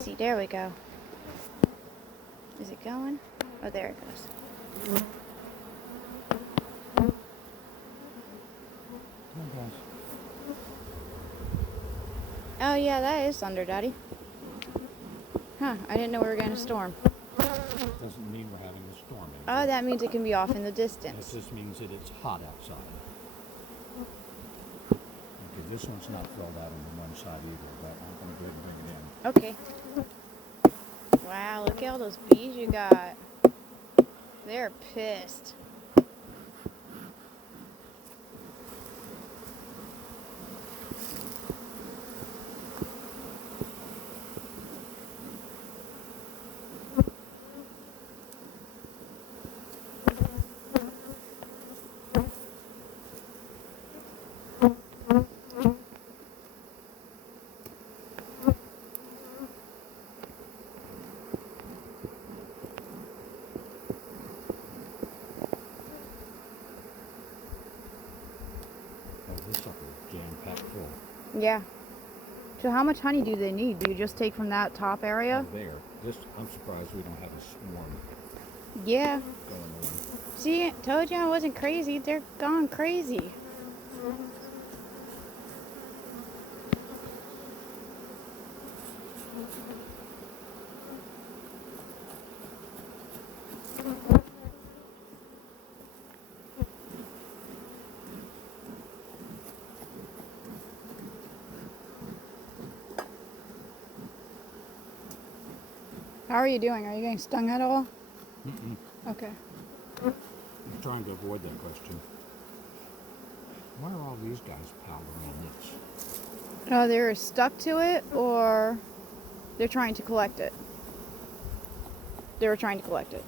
See, there we go. Is it going? Oh, there it goes. Oh yeah, that is thunder, Daddy. Huh, I didn't know we were getting a storm. Doesn't mean we're having a storm. Oh, that means it can be off in the distance. That just means that it's hot outside. Okay, this one's not filled out on one side either, but I'm going to go ahead and bring it in. Okay. Wow, look at all those bees you got. They're pissed. This sucker is jam-packed full. Yeah. So how much honey do they need? Do you just take from that top area? There. I'm surprised we don't have a swarm Yeah. going on. See, told you I wasn't crazy. They're gone crazy. How are you doing? Are you getting stung at all? Mm-mm. Okay. I'm trying to avoid that question. Why are all these guys piled around this? Oh, they're stuck to it, or they're trying to collect it. They were trying to collect it.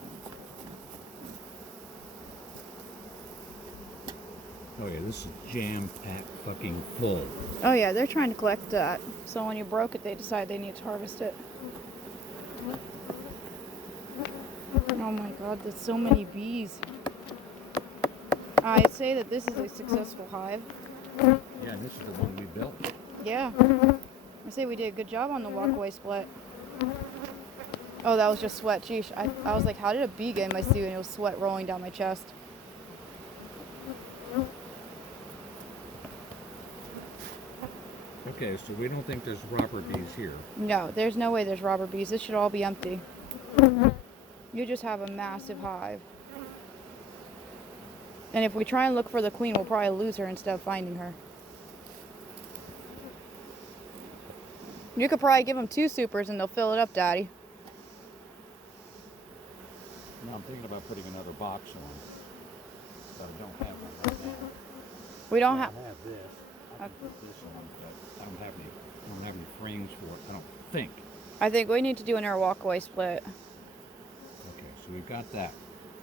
Oh yeah, this is jam-packed fucking full. Oh yeah, they're trying to collect that. So when you broke it, they decided they need to harvest it. Oh my god, there's so many bees. I'd say that this is a successful hive. Yeah, and this is the one we built. Yeah. I say we did a good job on the walkway split. Oh, that was just sweat. Geesh. I was like, how did a bee get in my suit? And it was sweat rolling down my chest. Okay, so we don't think there's robber bees here. No, there's no way there's robber bees. This should all be empty. You just have a massive hive. And if we try and look for the queen, we'll probably lose her instead of finding her. You could probably give them 2 supers and they'll fill it up, Daddy. No, I'm thinking about putting another box on, but I don't have one right now. We don't I have... have this. I can put this on, but I don't have any frames for it. I don't think. I think we need to do an air walkway split. Okay, so we've got that,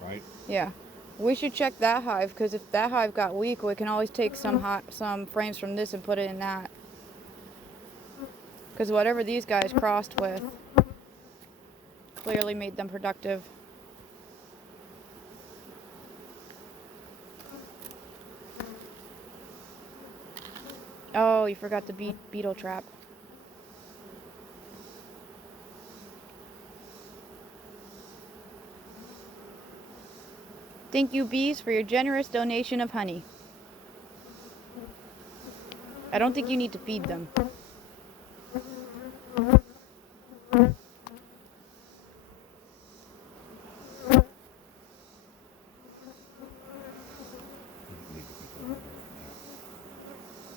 right? Yeah. We should check that hive, because if that hive got weak, we can always take some frames from this and put it in that. Because whatever these guys crossed with clearly made them productive. Oh, you forgot the beetle trap. Thank you, bees, for your generous donation of honey. I don't think you need to feed them.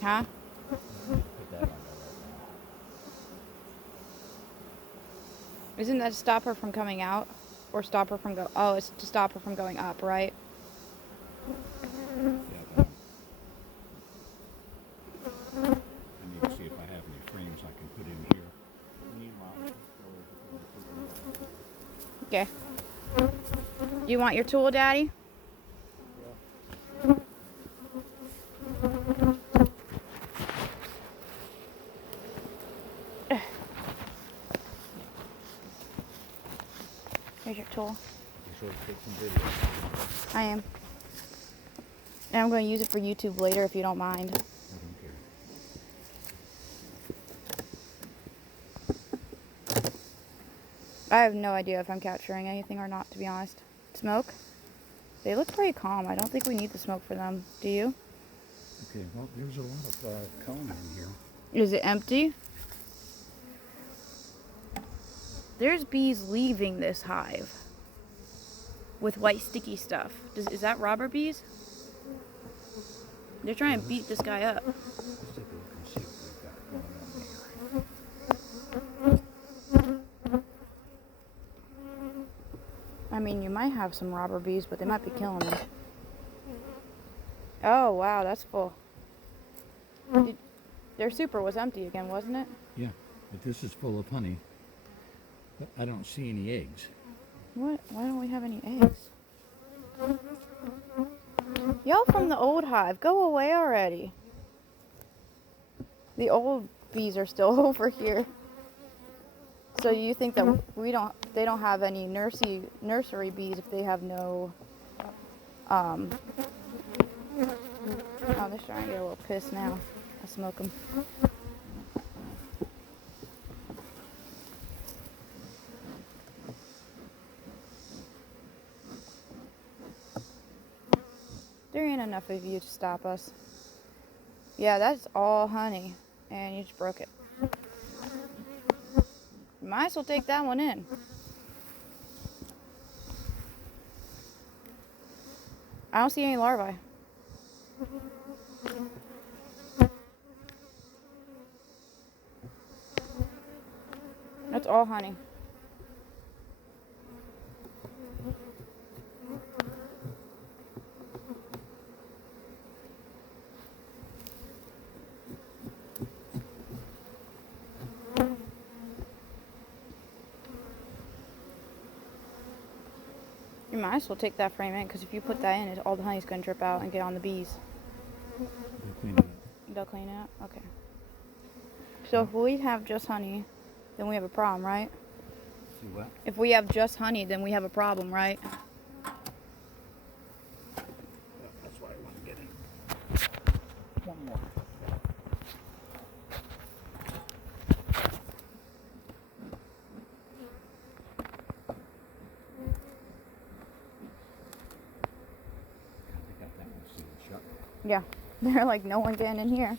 Huh? Put that on there right Isn't that to stop her from coming out? Or stop her from oh, it's to stop her from going up, right? now. Yeah, but I need to see if I have any frames I can put in here. Meanwhile, Okay. Do you want your tool, Daddy? Here's your tool. you sort of take some videos. I am. And I'm going to use it for YouTube later if you don't mind. I don't care. I have no idea if I'm capturing anything or not, to be honest. Smoke? They look pretty calm. I don't think we need the smoke for them. Do you? Okay, well, there's a lot of comb in here. Is it empty? There's bees leaving this hive with white sticky stuff. Is that robber bees? They're trying to beat this guy up. Let's take a look and see what we've got going on here. I mean, you might have some robber bees, but they might be killing them. Oh, wow, that's full. Their super was empty again, wasn't it? Yeah, but this is full of honey. But I don't see any eggs. What? Why don't we have any eggs? Y'all from the old hive, go away already. The old bees are still over here. So you think that they don't have any nursery bees if they have no, oh, they're starting to get a little pissed now. I'll smoke them. There ain't enough of you to stop us. Yeah, that's all honey, and you just broke it. You might as well take that one in. I don't see any larvae. That's all honey. You might as well take that frame in, because if you put that in, all the honey's going to drip out and get on the bees. They're cleaning it. They'll clean it up? Okay. So if we have just honey, then we have a problem, right? See what? If we have just honey, then we have a problem, right? Yeah, that's why I want to get in. One more. They got that one sealed shut. Yeah. They're like, no one getting in here.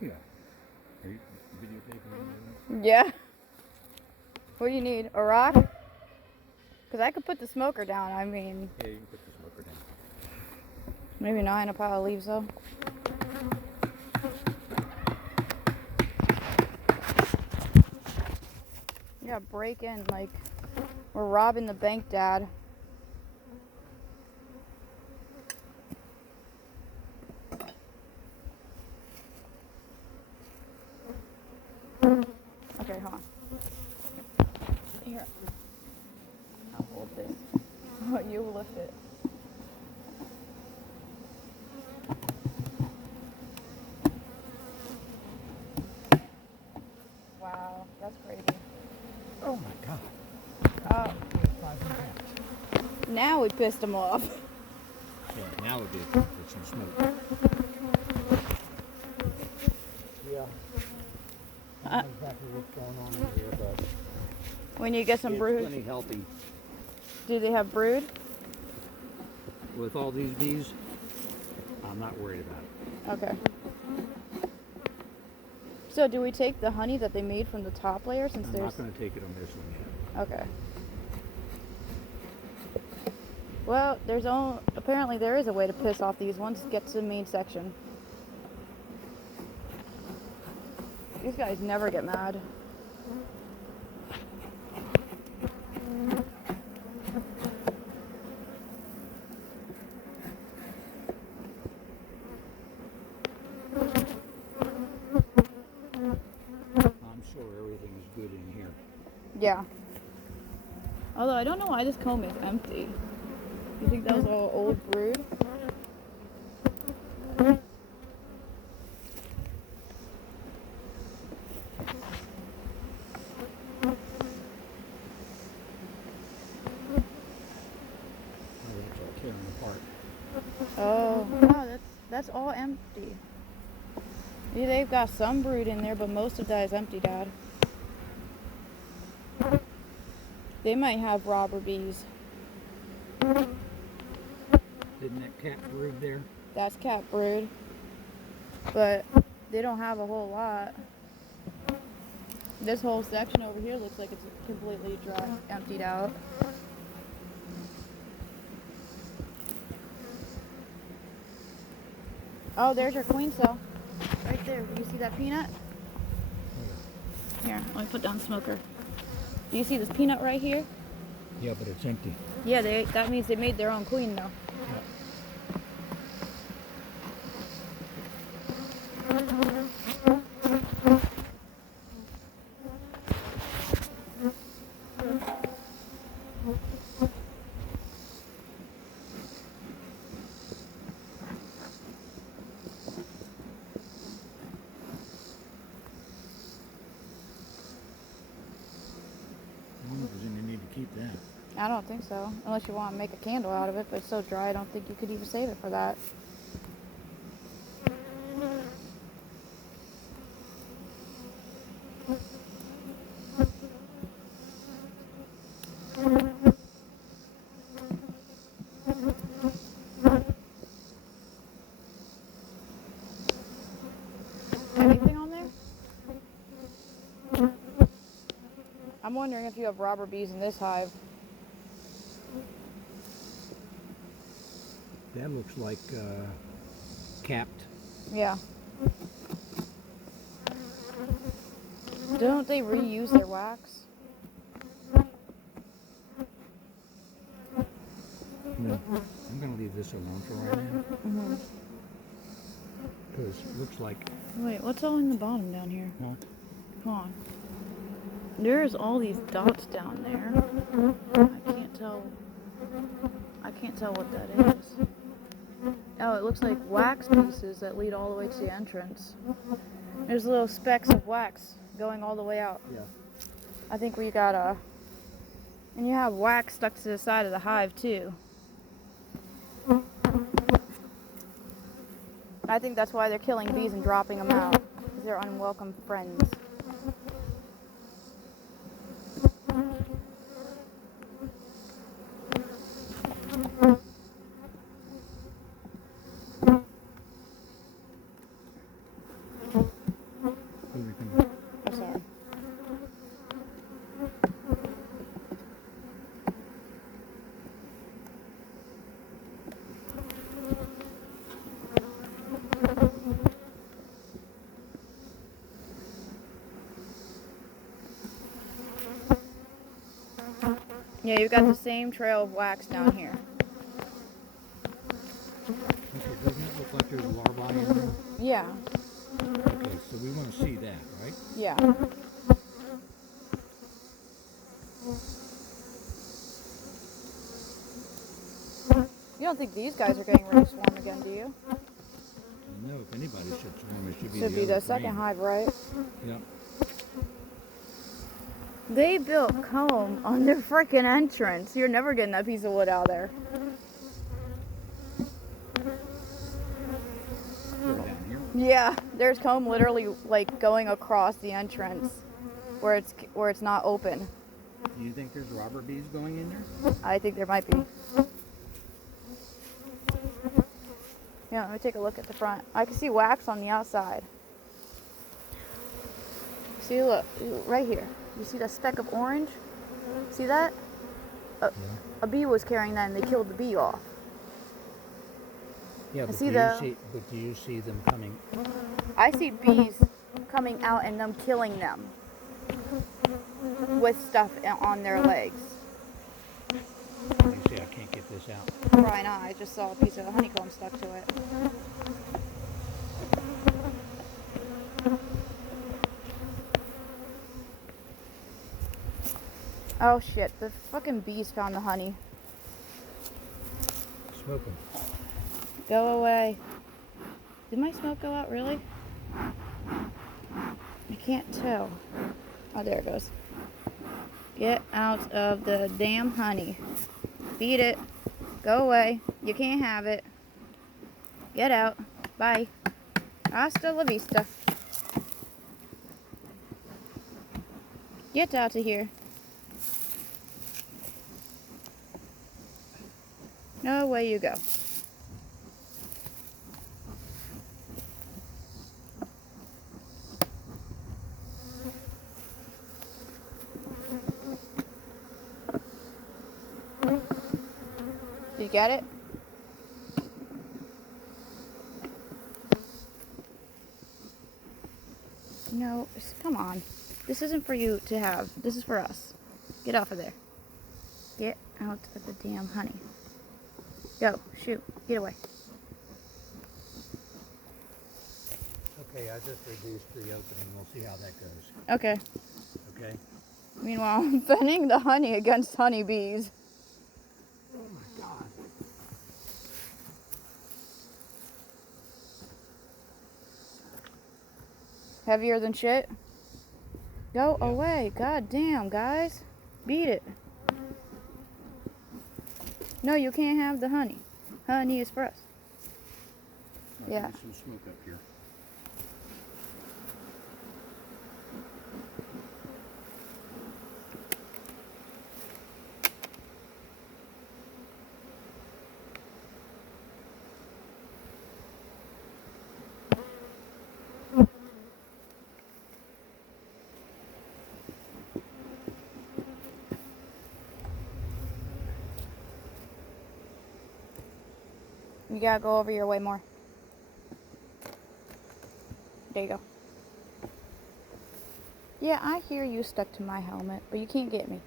Yeah. Are you videotaping? Yeah. What do you need? A rock? Because I could put the smoker down. I mean, Yeah, you can put the smoker down. maybe not in a pile of leaves, though. Yeah, break in like we're robbing the bank, Dad. Okay, hold on. Here. I'll hold this. Oh, you lift it. Wow, that's crazy. Oh my God. Oh, now we pissed him off. Yeah, now would be a time for some smoke. Yeah. I don't know exactly what's going on over here, but We need to get some it's brood. plenty healthy. Do they have brood? With all these bees, I'm not worried about it. Okay. So do we take the honey that they made from the top layer since I'm there's... not going to take it on this one yet. Okay. Well, apparently there is a way to piss off these ones. Get to the main section. These guys never get mad. Yeah. Although I don't know why this comb is empty. You think that was all old brood? Oh, that's all tearing apart. Oh, wow, that's all empty. Yeah, they've got some brood in there, but most of that is empty, Dad. They might have robber bees. Isn't that cat brood there? That's cat brood. But they don't have a whole lot. This whole section over here looks like it's completely dry, emptied out. Oh, there's your queen cell. Right there. Do you see that peanut? Here, let me put down the smoker. Do you see this peanut right here? Yeah, but it's empty. Yeah, that means they made their own queen now. I don't know if there's any need to keep that. I don't think so. Unless you want to make a candle out of it, but it's so dry I don't think you could even save it for that. Anything on there? I'm wondering if you have robber bees in this hive. That looks like capped. Yeah. Don't they reuse their wax? No, I'm going to leave this alone for right now. Mm-hmm. Because it looks like, Wait, what's all in the bottom down here? well, Come on. There's all these dots down there. I can't tell. I can't tell what that is. Oh, it looks like wax pieces that lead all the way to the entrance. There's little specks of wax going all the way out. yeah. I think we got and you have wax stuck to the side of the hive too. I think that's why they're killing bees and dropping them out. 'Cause they're unwelcome friends. I'm sorry. Yeah, you've got the same trail of wax down here. Okay, doesn't it look like there's larvae in there? Yeah, Okay, so we want to see that, right? yeah. You don't think these guys are getting ready to swarm again, do you? No, if anybody should swarm, it should be Should be other the second frame. hive, right? Yep. They built comb on their freaking entrance. You're never getting that piece of wood out there. They're down here. Yeah, there's comb literally like going across the entrance where it's not open. Do you think there's robber bees going in there? I think there might be. Yeah, let me take a look at the front. I can see wax on the outside. See, look, right here. You see that speck of orange? See that? A bee was carrying that and they killed the bee off. Yeah, but see do you see them coming? I see bees coming out and them killing them with stuff on their legs. You see, I can't get this out. Probably not. I just saw a piece of honeycomb stuck to it. Oh shit, the fucking bees found the honey. Smoke them. Go away. Did my smoke go out, really? I can't tell. Oh, there it goes. Get out of the damn honey. Beat it. Go away. You can't have it. Get out. Bye. Hasta la vista. Get out of here. Away you go. Did you get it? No, come on. This isn't for you to have. This is for us. Get off of there. Get out of the damn honey. Go. Shoot. Get away. Okay, I just reduced the opening. We'll see how that goes. Okay. Okay? Meanwhile, I'm defending the honey against honeybees. Oh my God. Heavier than shit. Go Yeah. away. God damn, guys. Beat it. No, you can't have the honey. Honey is for us. Yeah. There's some smoke up here. You gotta go over your way more. There you go. Yeah, I hear you stuck to my helmet, but you can't get me.